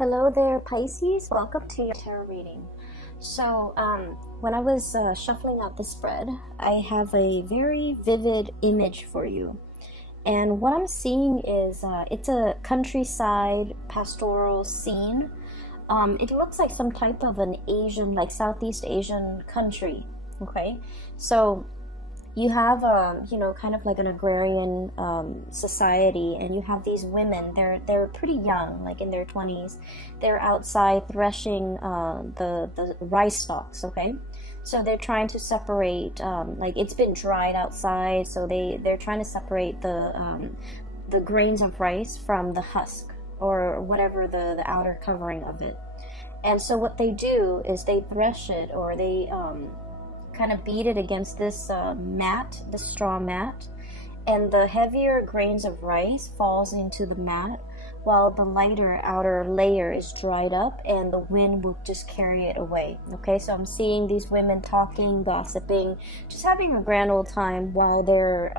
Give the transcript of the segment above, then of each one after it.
Hello there, Pisces. Welcome to your tarot reading. So, when I was shuffling out the spread, I have a very vivid image for you. And what I'm seeing is it's a countryside pastoral scene. It looks like some type of an Asian, like Southeast Asian country. Okay, so you have kind of like an agrarian society, and you have these women. They're pretty young, like in their 20s. They're outside threshing the rice stalks. Okay, so they're trying to separate, like it's been dried outside, so they're trying to separate the grains of rice from the husk, or whatever the outer covering of it. And so what they do is they thresh it, or they kind of beat it against this mat, this straw mat, and the heavier grains of rice falls into the mat, while the lighter outer layer is dried up, and the wind will just carry it away. Okay, so I'm seeing these women talking, gossiping, just having a grand old time while they're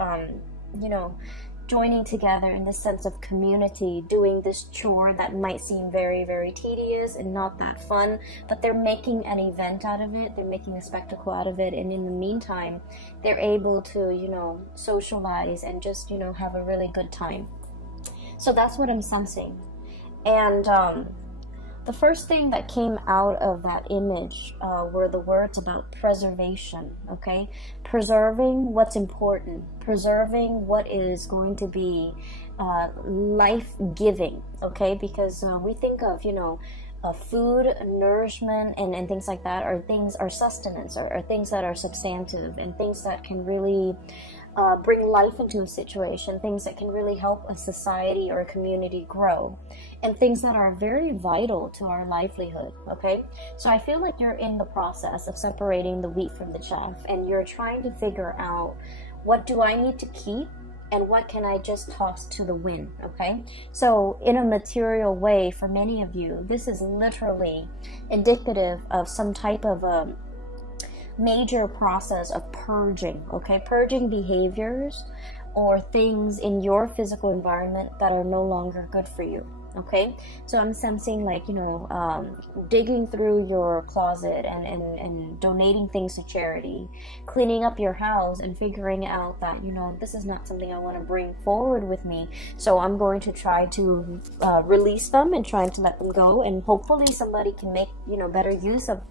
joining together in the sense of community, doing this chore that might seem very, very tedious and not that fun, but they're making an event out of it, they're making a spectacle out of it, and in the meantime, they're able to, socialize and just, have a really good time. So that's what I'm sensing. And the first thing that came out of that image were the words about preservation, okay? Preserving what's important, preserving what is going to be life-giving, okay? Because we think of, food, nourishment, and things like that are sustenance, are things that are substantive, and things that can really bring life into a situation, things that can really help a society or a community grow, and things that are very vital to our livelihood, okay? So I feel like you're in the process of separating the wheat from the chaff, and you're trying to figure out, what do I need to keep and what can I just toss to the wind, okay? So in a material way, for many of you, this is literally indicative of some type of a major process of purging, okay? Purging behaviors or things in your physical environment that are no longer good for you, okay? So I'm sensing like, digging through your closet and donating things to charity, cleaning up your house and figuring out that, this is not something I want to bring forward with me. So I'm going to try to release them and trying to let them go, and hopefully somebody can make, better use of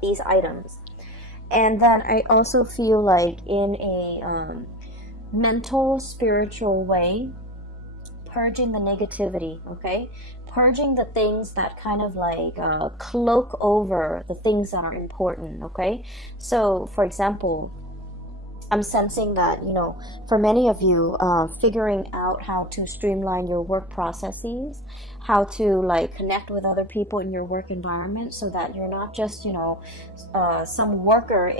these items. And then I also feel like in a mental, spiritual way, purging the negativity, okay? Purging the things that kind of like cloak over the things that are important, okay? So, for example, I'm sensing that, for many of you, figuring out how to streamline your work processes, how to like connect with other people in your work environment, so that you're not just, some worker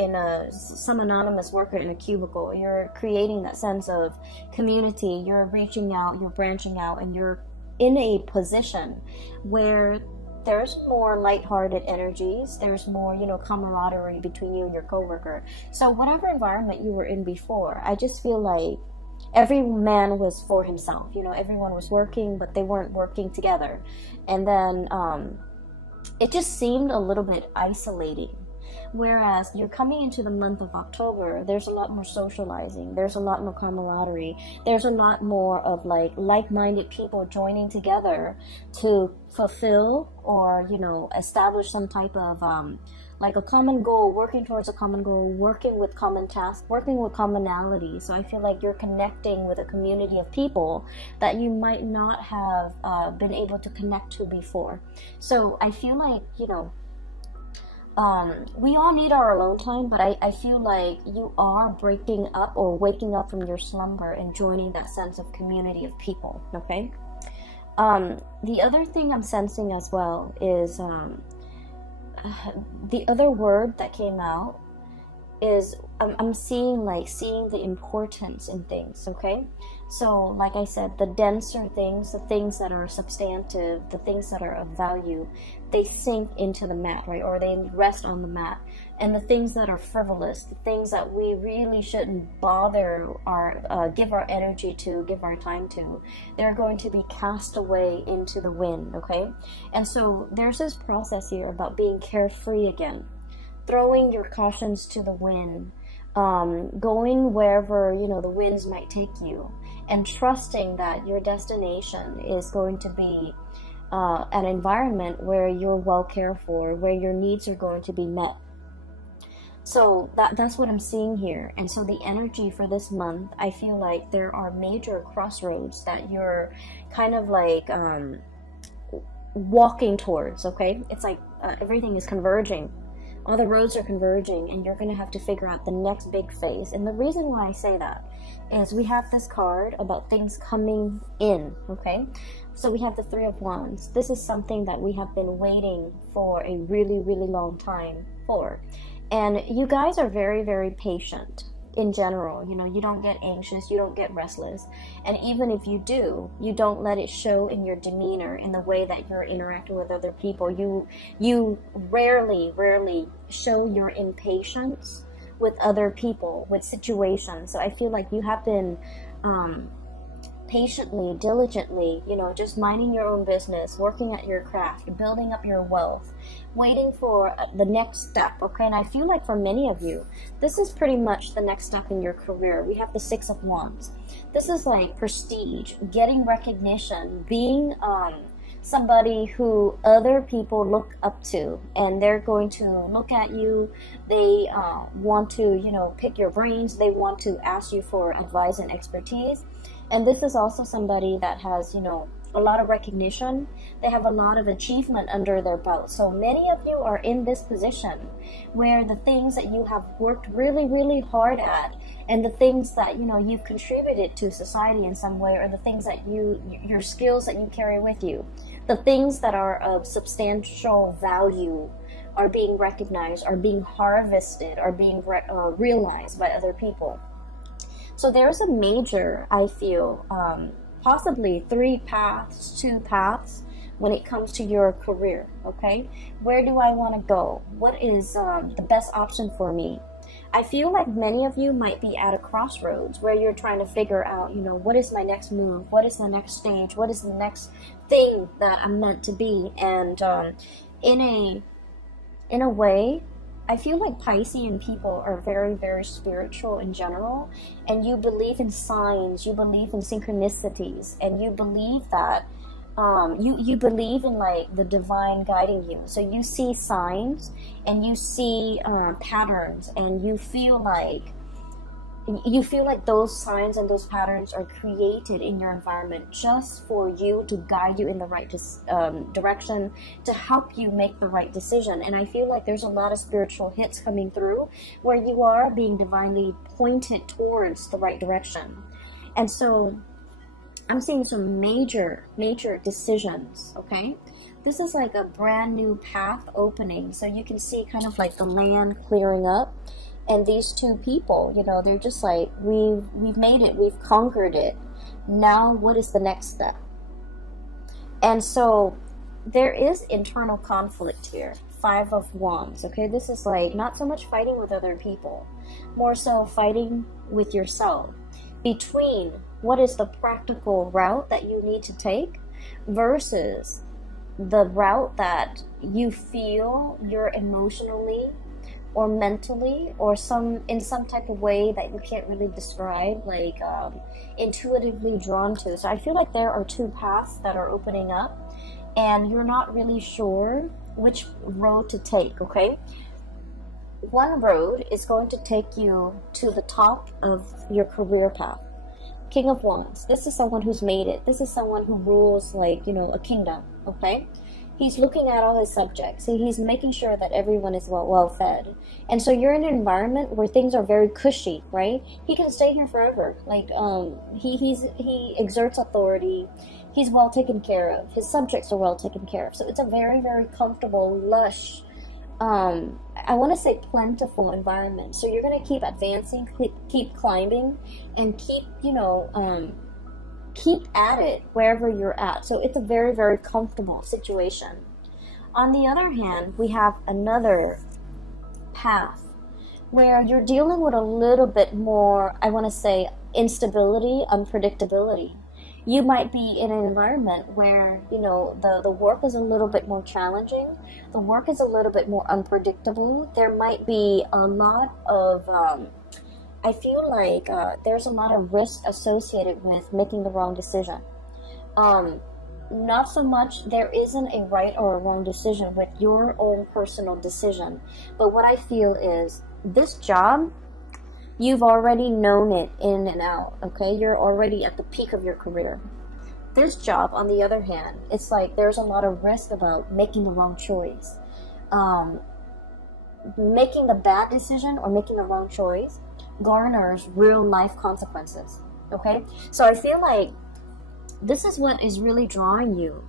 some anonymous worker in a cubicle. You're creating that sense of community. You're reaching out, you're branching out, and you're in a position where there's more lighthearted energies, there's more, camaraderie between you and your coworker. So whatever environment you were in before, I just feel like every man was for himself. Everyone was working, but they weren't working together. And then it just seemed a little bit isolating. Whereas you're coming into the month of October, there's a lot more socializing, there's a lot more camaraderie, there's a lot more of like-minded people joining together to fulfill or, establish some type of like a common goal, working towards a common goal, working with common tasks, working with commonality. So I feel like you're connecting with a community of people that you might not have been able to connect to before. So I feel like, we all need our alone time, but I feel like you are breaking up or waking up from your slumber and joining that sense of community of people, okay? The other thing I'm sensing as well is the other word that came out is I'm seeing the importance in things, okay? So like I said, the denser things, the things that are substantive, the things that are of value, they sink into the mat, right? Or they rest on the mat. And the things that are frivolous, the things that we really shouldn't bother or give our energy to, give our time to, they're going to be cast away into the wind, okay? And so there's this process here about being carefree again, throwing your cautions to the wind, going wherever, you know, the winds might take you, and trusting that your destination is going to be an environment where you're well cared for, where your needs are going to be met. So that's what I'm seeing here. And so the energy for this month, I feel like there are major crossroads that you're kind of like walking towards, okay? It's like everything is converging. All the roads are converging, and you're going to have to figure out the next big phase. And the reason why I say that is we have this card about things coming in, okay? So we have the Three of Wands. This is something that we have been waiting for a really, really long time for. And you guys are very, very patient in general. You know, you don't get anxious, you don't get restless. And even if you do, you don't let it show in your demeanor, in the way that you're interacting with other people. You rarely show your impatience with other people, with situations. So I feel like you have been patiently, diligently, you know, just minding your own business, working at your craft, building up your wealth, waiting for the next step, okay? And I feel like for many of you, this is pretty much the next step in your career. We have the Six of Wands. This is like prestige, getting recognition, being somebody who other people look up to, and they're going to look at you. They want to, you know, pick your brains. They want to ask you for advice and expertise. And this is also somebody that has, you know, a lot of recognition. They have a lot of achievement under their belt. So many of you are in this position where the things that you have worked really, really hard at, and the things that, you know, you've contributed to society in some way, or the things that your skills that you carry with you, the things that are of substantial value are being recognized, are being harvested, are being realized by other people. So there's a major, I feel, possibly 3 paths, 2 paths when it comes to your career, okay? Where do I want to go? What is the best option for me? I feel like many of you might be at a crossroads where you're trying to figure out, you know, what is my next move? What is the next stage? What is the next thing that I'm meant to be? And in a way, I feel like Piscean people are very, very spiritual in general, and you believe in signs, you believe in synchronicities, and you believe that you believe in like the divine guiding you. So you see signs and you see patterns, and you feel like those signs and those patterns are created in your environment just for you, to guide you in the right direction, to help you make the right decision. And I feel like there's a lot of spiritual hits coming through where you are being divinely pointed towards the right direction. And so I'm seeing some major decisions, okay? This is like a brand new path opening. So you can see kind of like the land clearing up. And these two people, you know, they're just like, we've made it, we've conquered it. Now, what is the next step? And so there is internal conflict here. 5 of Wands, okay? This is like not so much fighting with other people, more so fighting with yourself, between what is the practical route that you need to take versus the route that you feel you're emotionally or mentally, or in some type of way that you can't really describe, like intuitively drawn to. So I feel like there are 2 paths that are opening up, and you're not really sure which road to take, okay? One road is going to take you to the top of your career path. King of Wands. This is someone who's made it. This is someone who rules, like, you know, a kingdom, okay? He's looking at all his subjects. He's making sure that everyone is well fed. And so you're in an environment where things are very cushy, right? He can stay here forever. Like, he exerts authority. He's well taken care of. His subjects are well taken care of. So it's a very, very comfortable, lush, I want to say plentiful environment. So you're going to keep advancing, keep climbing, and keep, you know, keep at it wherever you're at. So it's a very, very comfortable situation. On the other hand, we have another path where you're dealing with a little bit more, I want to say, instability, unpredictability. You might be in an environment where, you know, the work is a little bit more challenging. The work is a little bit more unpredictable. There might be a lot of, I feel like there's a lot of risk associated with making the wrong decision. Not so much, there isn't a right or a wrong decision with your own personal decision. But what I feel is this job, you've already known it in and out, okay? You're already at the peak of your career. This job, on the other hand, it's like there's a lot of risk about making the wrong choice. Making the bad decision or making the wrong choice garners real life consequences, okay? So I feel like this is what is really drawing you.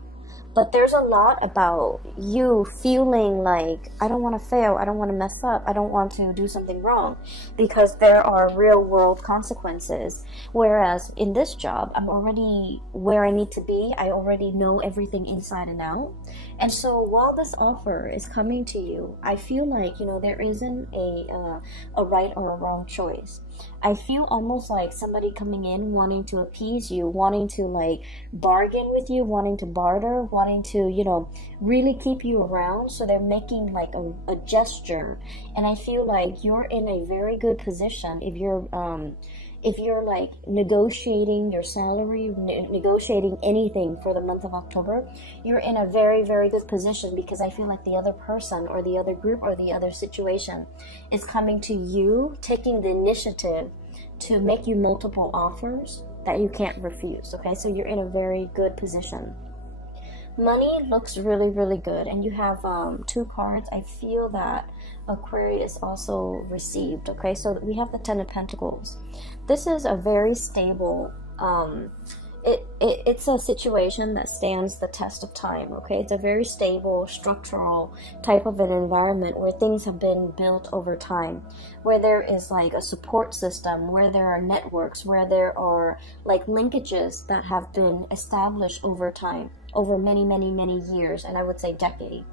But there's a lot about you feeling like, I don't want to fail, I don't want to mess up, I don't want to do something wrong, because there are real world consequences. Whereas in this job, I'm already where I need to be. I already know everything inside and out. And so while this offer is coming to you, I feel like, you know, there isn't a right or a wrong choice. I feel almost like somebody coming in wanting to appease you, wanting to like bargain with you, wanting to barter, wanting to, you know, really keep you around. So they're making like a gesture. And I feel like you're in a very good position if you're like negotiating your salary, negotiating anything for the month of October, you're in a very, very good position, because I feel like the other person or the other group or the other situation is coming to you, taking the initiative to make you multiple offers that you can't refuse, okay? So you're in a very good position. Money looks really, really good, and you have 2 cards. I feel that Aquarius also received, okay? So we have the 10 of Pentacles. This is a very stable, it's a situation that stands the test of time, okay? It's a very stable, structural type of an environment where things have been built over time, where there is like a support system, where there are networks, where there are like linkages that have been established over time, over many, many, many years, and I would say decade.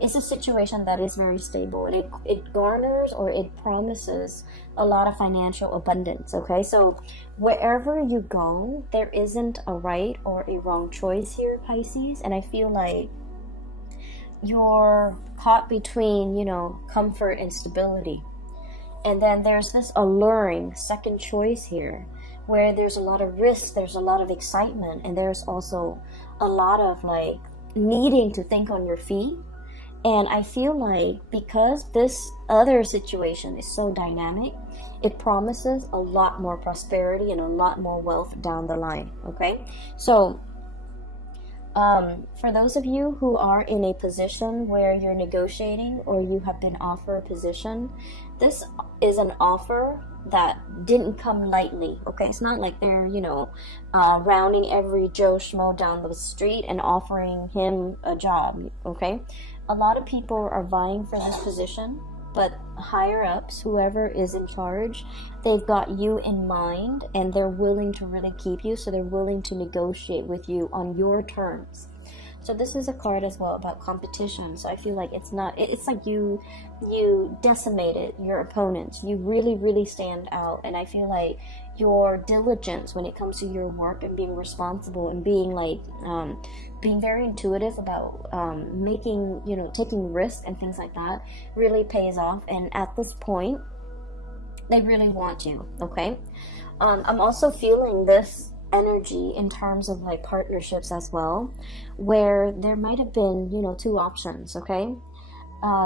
It's a situation that is very stable, and it garners or it promises a lot of financial abundance, okay? So wherever you go, there isn't a right or a wrong choice here, Pisces, and I feel like you're caught between, you know, comfort and stability. And then there's this alluring second choice here, where there's a lot of risk, there's a lot of excitement, and there's also a lot of like needing to think on your feet. And I feel like because this other situation is so dynamic, it promises a lot more prosperity and a lot more wealth down the line, okay? So for those of you who are in a position where you're negotiating or you have been offered a position, this is an offer that didn't come lightly, okay? It's not like they're, you know, rounding every Joe Schmo down the street and offering him a job, okay? A lot of people are vying for this position, but higher ups, whoever is in charge, they've got you in mind, and they're willing to really keep you, so they're willing to negotiate with you on your terms. So this is a card as well about competition. So I feel like it's like you decimated your opponents. You really, really stand out. And I feel like your diligence when it comes to your work and being responsible and being like, being very intuitive about making, you know, taking risks and things like that really pays off. And at this point, they really want you, okay? I'm also feeling this energy in terms of like partnerships as well, where there might have been, you know, 2 options, okay?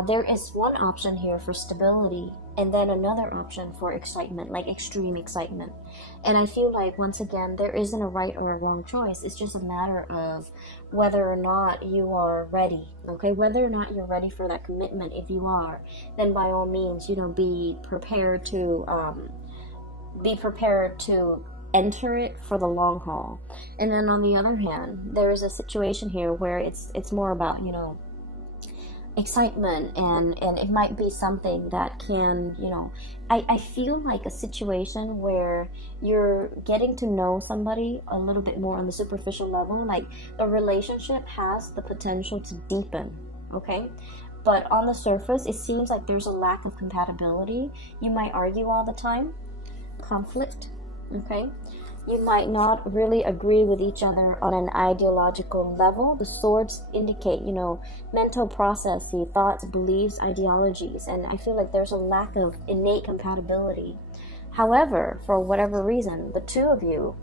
There is one option here for stability, and then another option for excitement, like extreme excitement. And I feel like, once again, there isn't a right or a wrong choice. It's just a matter of whether or not you are ready, okay? Whether or not you're ready for that commitment. If you are, then by all means, you know, be prepared to enter it for the long haul. And then on the other hand, there is a situation here where it's more about, you know, excitement, and it might be something that can, you know, I feel like a situation where you're getting to know somebody a little bit more on the superficial level. Like the relationship has the potential to deepen, okay? But on the surface, it seems like there's a lack of compatibility. You might argue all the time, conflict, okay? You might not really agree with each other on an ideological level. The swords indicate, you know, mental processes, thoughts, beliefs, ideologies, and I feel like there's a lack of innate compatibility. However, for whatever reason, the two of you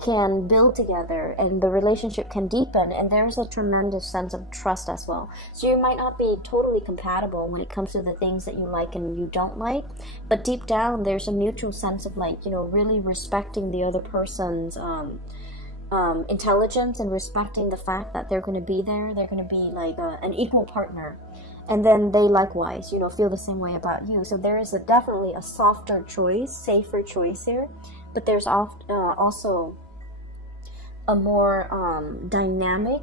can build together and the relationship can deepen, and there's a tremendous sense of trust as well. So you might not be totally compatible when it comes to the things that you like and you don't like, but deep down there's a mutual sense of, like, you know, really respecting the other person's intelligence and respecting the fact that they're going to be there. They're going to be like an equal partner, and then they likewise, you know, feel the same way about you. So there is definitely a softer choice, safer choice here, but there's also a more dynamic,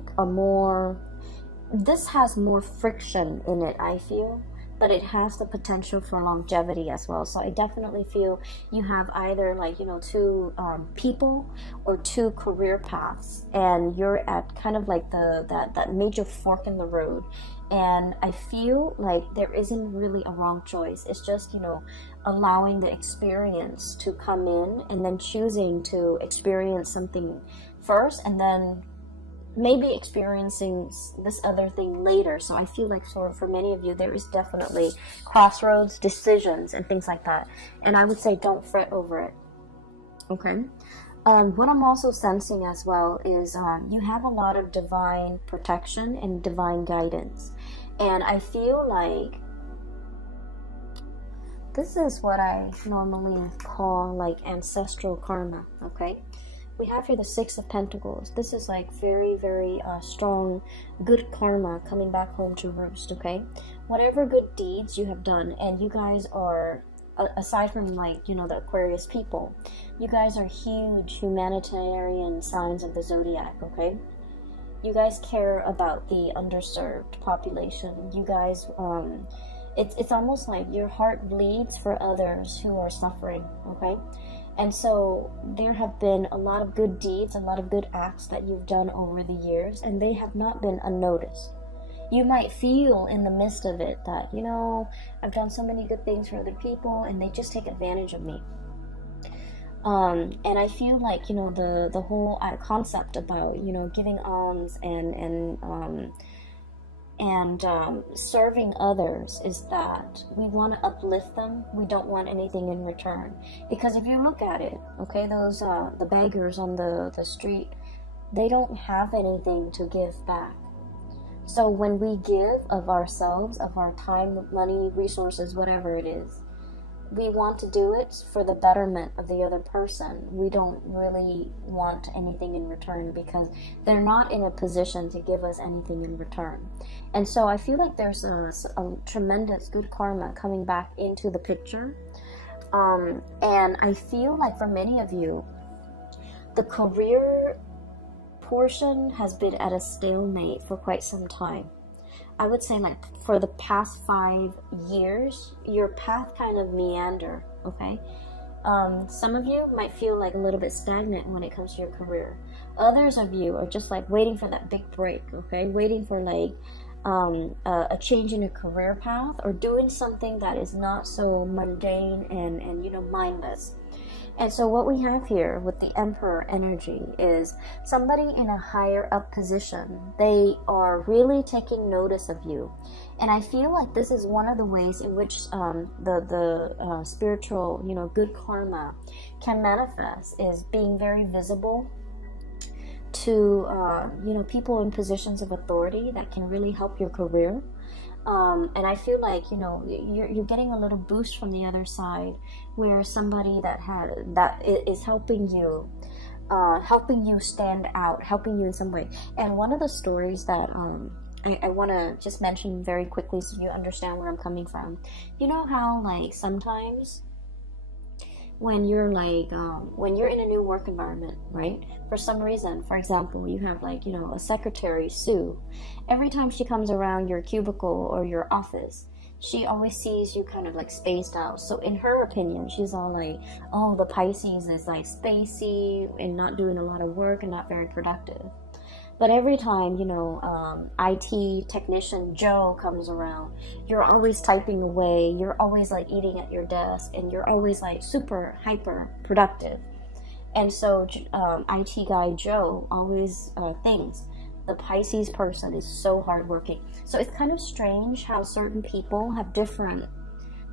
this has more friction in it, I feel, but it has the potential for longevity as well. So I definitely feel you have either, like, you know, two people or two career paths, and you're at kind of like that major fork in the road. And I feel like there isn't really a wrong choice. It's just, you know, allowing the experience to come in and then choosing to experience something first and then maybe experiencing this other thing later. So I feel like for many of you, there is definitely crossroads, decisions, and things like that. And I would say don't fret over it. Okay. What I'm also sensing as well is you have a lot of divine protection and divine guidance. And I feel like this is what I normally call like ancestral karma, okay? We have here the Six of Pentacles. This is like very, very strong, good karma coming back home to roost, okay? Whatever good deeds you have done, and you guys are, aside from, like, you know, the Aquarius people, you guys are huge humanitarian signs of the zodiac, okay? You guys care about the underserved population. You guys, it's almost like your heart bleeds for others who are suffering, okay? And so there have been a lot of good deeds, a lot of good acts that you've done over the years, and they have not been unnoticed. You might feel in the midst of it that, you know, I've done so many good things for other people and they just take advantage of me. And I feel like, you know, the whole concept about, you know, giving alms and serving others is that we want to uplift them. We don't want anything in return. Because if you look at it, okay, those the beggars on the street, they don't have anything to give back. So when we give of ourselves, of our time, money, resources, whatever it is, we want to do it for the betterment of the other person. We don't really want anything in return because they're not in a position to give us anything in return. And so I feel like there's a tremendous good karma coming back into the picture. And I feel like for many of you, the career portion has been at a stalemate for quite some time. I would say, like, for the past 5 years, your path kind of meander, okay? Some of you might feel like a little bit stagnant when it comes to your career. Others of you are just like waiting for that big break, okay? Waiting for like a change in your career path, or doing something that is not so mundane and you know, mindless. And so what we have here with the Emperor energy is somebody in a higher up position. They are really taking notice of you. And I feel like this is one of the ways in which the spiritual, you know, good karma can manifest, is being very visible to, you know, people in positions of authority that can really help your career. And I feel like, you know, you're getting a little boost from the other side, where somebody that is helping you stand out, helping you in some way. And one of the stories that I want to just mention very quickly so you understand where I'm coming from. You know how, like, sometimes when you're like, when you're in a new work environment, right? For some reason, for example, you have like, you know, a secretary, Sue. Every time she comes around your cubicle or your office, she always sees you kind of like spaced out. So in her opinion, she's all like, oh, the Pisces is like spacey and not doing a lot of work and not very productive. But every time, you know, IT technician Joe comes around, you're always typing away, you're always like eating at your desk, and you're always like super hyper productive. And so IT guy Joe always thinks the Pisces person is so hardworking. So it's kind of strange how certain people have different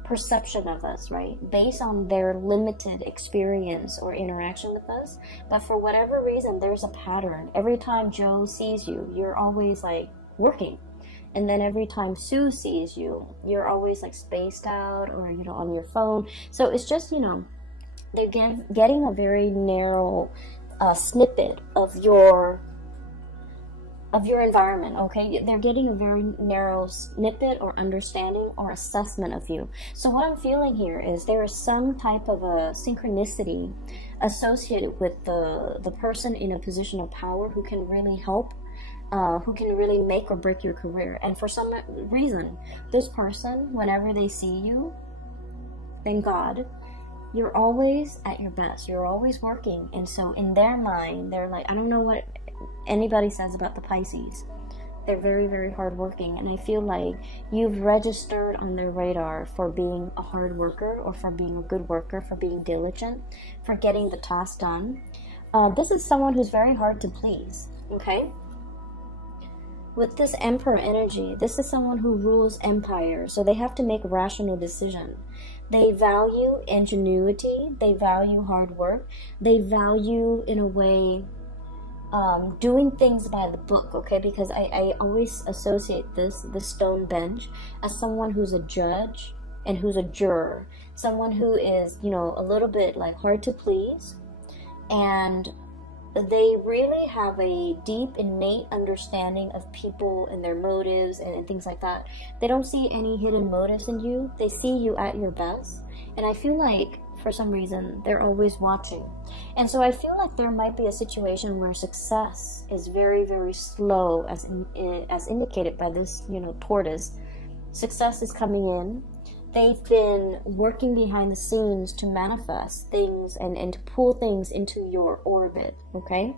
perception of us, right, based on their limited experience or interaction with us. But for whatever reason, there's a pattern. Every time Joe sees you, you're always like working, and then every time Sue sees you, you're always like spaced out or, you know, on your phone. So it's just, you know, they're getting a very narrow snippet of your environment, okay? They're getting a very narrow snippet or understanding or assessment of you. So what I'm feeling here is there is some type of a synchronicity associated with the person in a position of power who can really help, who can really make or break your career. And for some reason, this person, whenever they see you, thank God, you're always at your best. You're always working. And so in their mind, they're like, I don't know what anybody says about the Pisces. They're very, very hardworking, and I feel like you've registered on their radar for being a hard worker, or for being a good worker, for being diligent, for getting the task done. This is someone who's very hard to please, okay? With this Emperor energy, this is someone who rules empire, so they have to make rational decisions. They value ingenuity, they value hard work, they value, in a way, doing things by the book, okay? Because I always associate this stone bench as someone who's a judge and who's a juror. Someone who is, you know, a little bit like hard to please, and they really have a deep innate understanding of people and their motives and things like that. They don't see any hidden motives in you. They see you at your best, and I feel like for some reason they're always watching. And so I feel like there might be a situation where success is very, very slow, as indicated by this, you know, tortoise. Success is coming in. They've been working behind the scenes to manifest things and to pull things into your orbit, okay?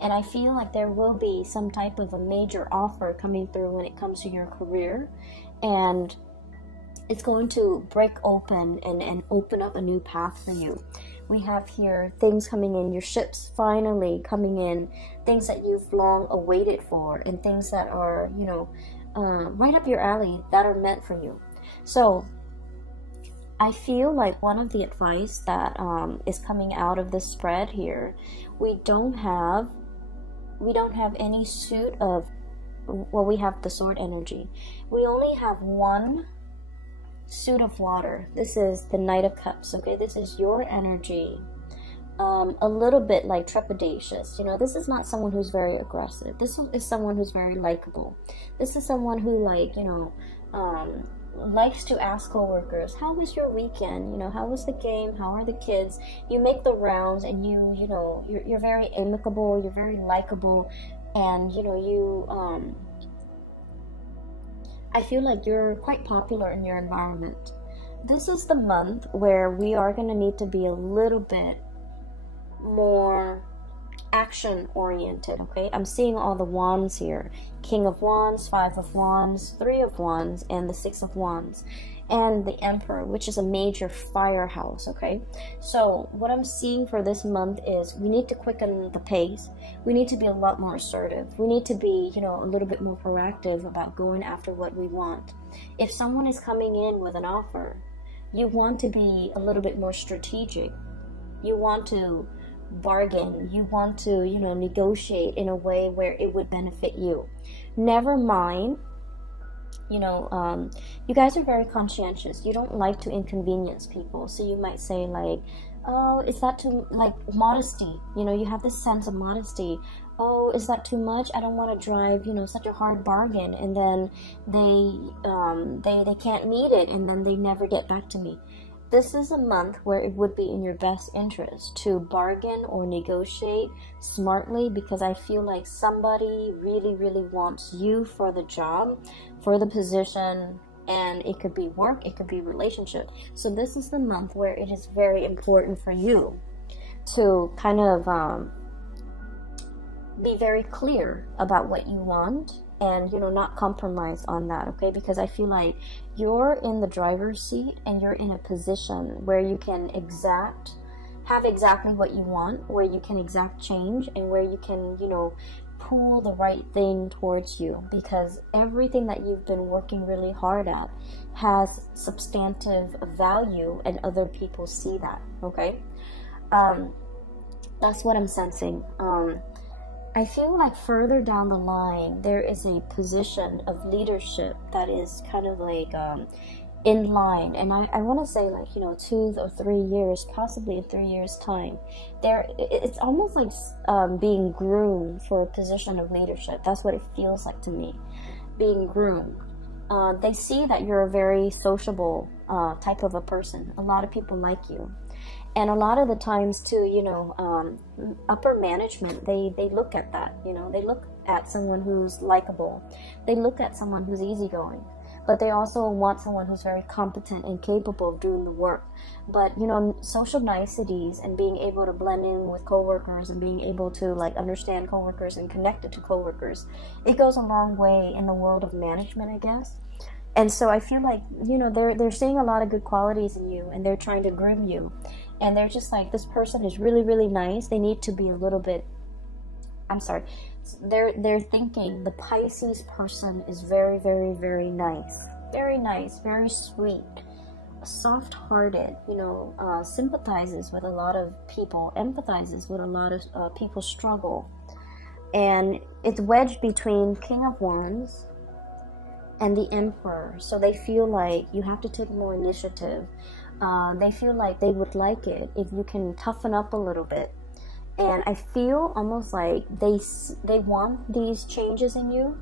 And I feel like there will be some type of a major offer coming through when it comes to your career, and it's going to break open and open up a new path for you. We have here things coming in, your ships finally coming in, things that you've long awaited for, and things that are, you know, right up your alley, that are meant for you. So I feel like one of the advice that is coming out of this spread here, we don't have any suit of, well, we have the sword energy. We only have one suit of water. This is the Knight of Cups, okay? This is your energy, a little bit like trepidatious. You know, this is not someone who's very aggressive. This is someone who's very likable. This is someone who, like, you know, likes to ask coworkers, how was your weekend? You know, how was the game? How are the kids? You make the rounds, and you know, you're very amicable, you're very likable, and, you know, you, I feel like you're quite popular in your environment. This is the month where we are going to need to be a little bit more action oriented, okay? I'm seeing all the wands here. King of Wands, Five of Wands, Three of Wands, and the Six of Wands. And the Emperor, which is a major firehouse, okay? So what I'm seeing for this month is we need to quicken the pace. We need to be a lot more assertive. We need to be, you know, a little bit more proactive about going after what we want. If someone is coming in with an offer, you want to be a little bit more strategic. You want to bargain. You want to, you know, negotiate in a way where it would benefit you. Never mind, you know, you guys are very conscientious. You don't like to inconvenience people. So you might say like, oh, is that too, like, modesty? You know, you have this sense of modesty. Oh, is that too much? I don't want to drive, you know, such a hard bargain. And then they can't meet it, and then they never get back to me. this is a month where it would be in your best interest to bargain or negotiate smartly, because I feel like somebody really, really wants you for the job, for the position, and it could be work, it could be relationship. So this is the month where it is very important for you to kind of be very clear about what you want, and not compromise on that, okay? Because I feel like you're in the driver's seat and you're in a position where you can have exactly what you want, where you can exact change, and where you can pull the right thing towards you, because everything that you've been working really hard at has substantive value and other people see that, okay? That's what I'm sensing. I feel like further down the line, there is a position of leadership that is kind of like in line. And I want to say like, 2 or 3 years, possibly in 3 years time, it's almost like being groomed for a position of leadership. That's what it feels like to me, being groomed. They see that you're a very sociable type of a person. A lot of people like you. And a lot of the times too, upper management, they look at that, they look at someone who's likable. They look at someone who's easygoing. But they also want someone who's very competent and capable of doing the work. But, social niceties and being able to blend in with coworkers and being able to like understand coworkers and connect it to coworkers, it goes a long way in the world of management, I guess. And so I feel like, they're seeing a lot of good qualities in you, and they're trying to groom you. And they're just like, this person is really, really nice. They need to be a little bit, they're thinking the Pisces person is very, very, very nice. Very nice, very sweet, soft-hearted, sympathizes with a lot of people, empathizes with a lot of people's struggle. And it's wedged between King of Wands and the Emperor. So they feel like you have to take more initiative. They feel like they would like it if you can toughen up a little bit. And I feel almost like they want these changes in you,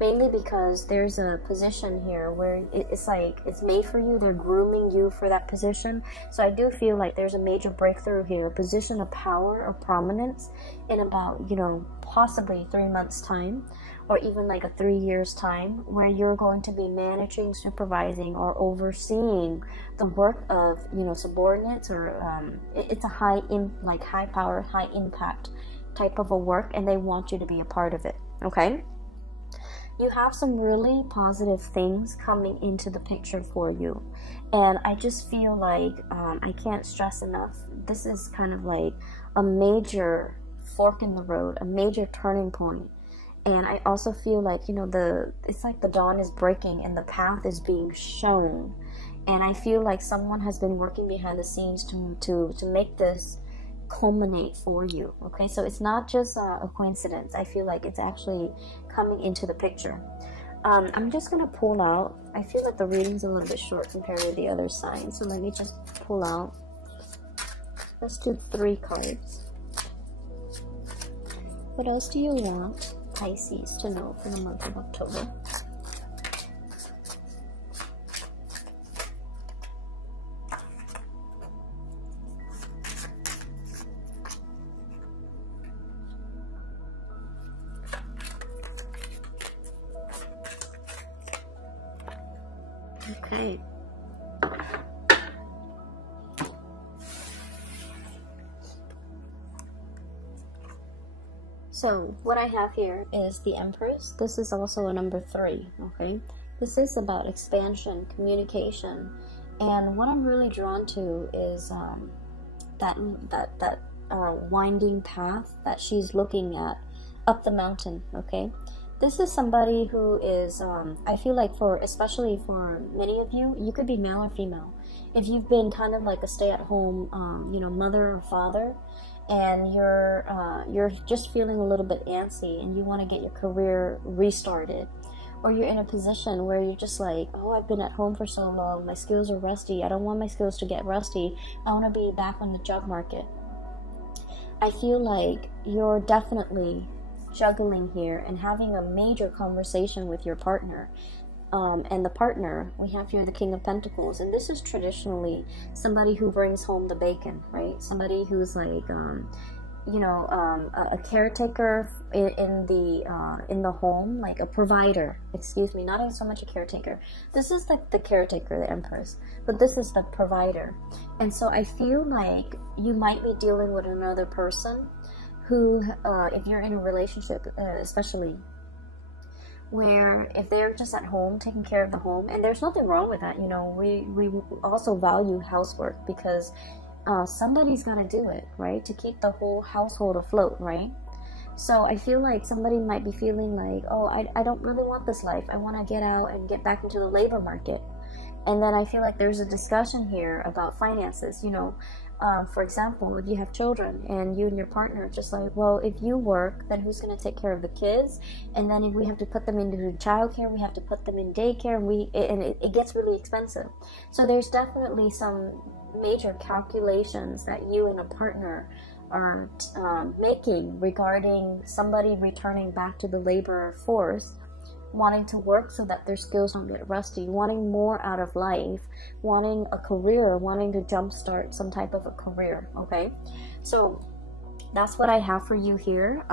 mainly because there's a position here where it's like it's made for you. They're grooming you for that position. So I do feel like there's a major breakthrough here, a position of power or prominence in about, possibly 3 months time, or even like a 3 years time, where you're going to be managing, supervising, or overseeing the work of, subordinates, or it's a high power, high impact type of a work, and they want you to be a part of it, okay? You have some really positive things coming into the picture for you. And I just feel like, I can't stress enough, this is kind of like a major fork in the road, a major turning point. And I also feel like, it's like the dawn is breaking and the path is being shown. And I feel like someone has been working behind the scenes to make this culminate for you, okay? So it's not just a coincidence. I feel like it's actually coming into the picture. I'm just going to pull out. I feel like the reading's a little bit short compared to the other signs. So let me just pull out. Let's do 3 cards. What else do you want Pisces to know for the month of October? Okay. So what I have here is the Empress. This is also a number 3, okay? This is about expansion, communication, and what I'm really drawn to is that winding path that she's looking at up the mountain, okay? This is somebody who is, I feel like especially for many of you, you could be male or female. If you've been kind of like a stay-at-home, mother or father, and you're just feeling a little bit antsy and you want to get your career restarted, or you're in a position where you're just like, oh, I've been at home for so long, my skills are rusty, I don't want my skills to get rusty, I want to be back on the job market. I feel like you're definitely juggling here and having a major conversation with your partner. And the partner, we have here the King of Pentacles, and this is traditionally somebody who brings home the bacon, right? Somebody who's like, you know, a caretaker in the home, like a provider. Excuse me, not even so much a caretaker. This is like the caretaker, the Empress, but this is the provider. And so I feel like you might be dealing with another person who, if you're in a relationship, especially, where if they're just at home taking care of the home, and there's nothing wrong with that, you know, we also value housework, because somebody's got to do it, right, to keep the whole household afloat, right? So I feel like somebody might be feeling like, oh, I don't really want this life, I want to get out and get back into the labor market. And then I feel like there's a discussion here about finances, you know. For example, if you have children and you and your partner are just like, well, if you work, then who's going to take care of the kids? And then if we have to put them into childcare, we have to put them in daycare, and it gets really expensive. So there's definitely some major calculations that you and a partner are making regarding somebody returning back to the labor force, wanting to work so that their skills don't get rusty, wanting more out of life, wanting a career, wanting to jumpstart some type of a career, okay? So that's what I have for you here.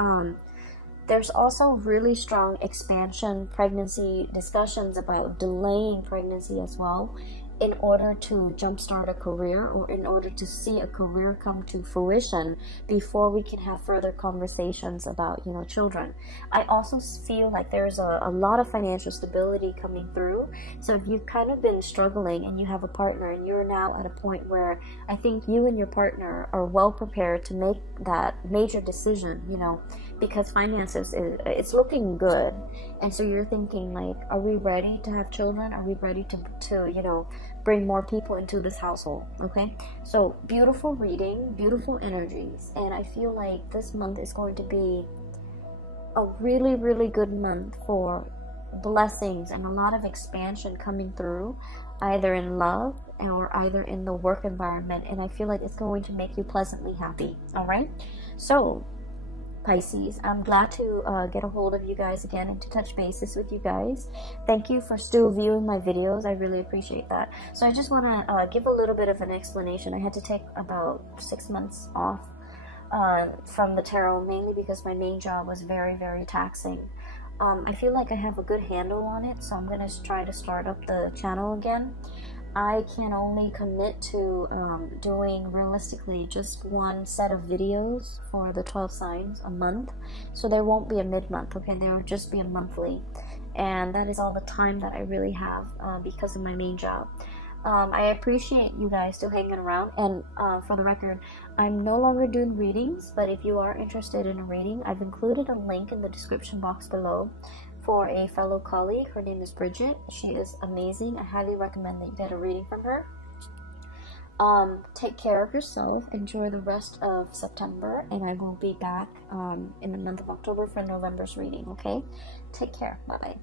There's also really strong expansion pregnancy discussions about delaying pregnancy as well, in order to jumpstart a career, or in order to see a career come to fruition before we can have further conversations about, you know, children. I also feel like there's a lot of financial stability coming through. So if you've kind of been struggling and you have a partner and you're now at a point where I think you and your partner are well prepared to make that major decision, you know, because finances, it's looking good. And so you're thinking like, are we ready to have children? Are we ready to you know, bring more people into this household? Okay, so beautiful reading, beautiful energies, and I feel like this month is going to be a really, really good month for blessings and a lot of expansion coming through, either in love or either in the work environment, and I feel like it's going to make you pleasantly happy. All right, so Pisces, I'm glad to get a hold of you guys again and to touch bases with you guys. Thank you for still viewing my videos. I really appreciate that. So I just want to give a little bit of an explanation. I had to take about 6 months off from the tarot, mainly because my main job was very, very taxing. I feel like I have a good handle on it, so I'm going to try to start up the channel again. I can only commit to doing realistically just one set of videos for the 12 signs a month. So there won't be a mid-month, okay? There will just be a monthly. And that is all the time that I really have because of my main job. I appreciate you guys still hanging around. And for the record, I'm no longer doing readings, but if you are interested in a reading, I've included a link in the description box below for a fellow colleague. Her name is Bridget. She is amazing. I highly recommend that you get a reading from her. Take care of yourself. Enjoy the rest of September, and I will be back in the month of October for November's reading, okay? Take care. Bye-bye.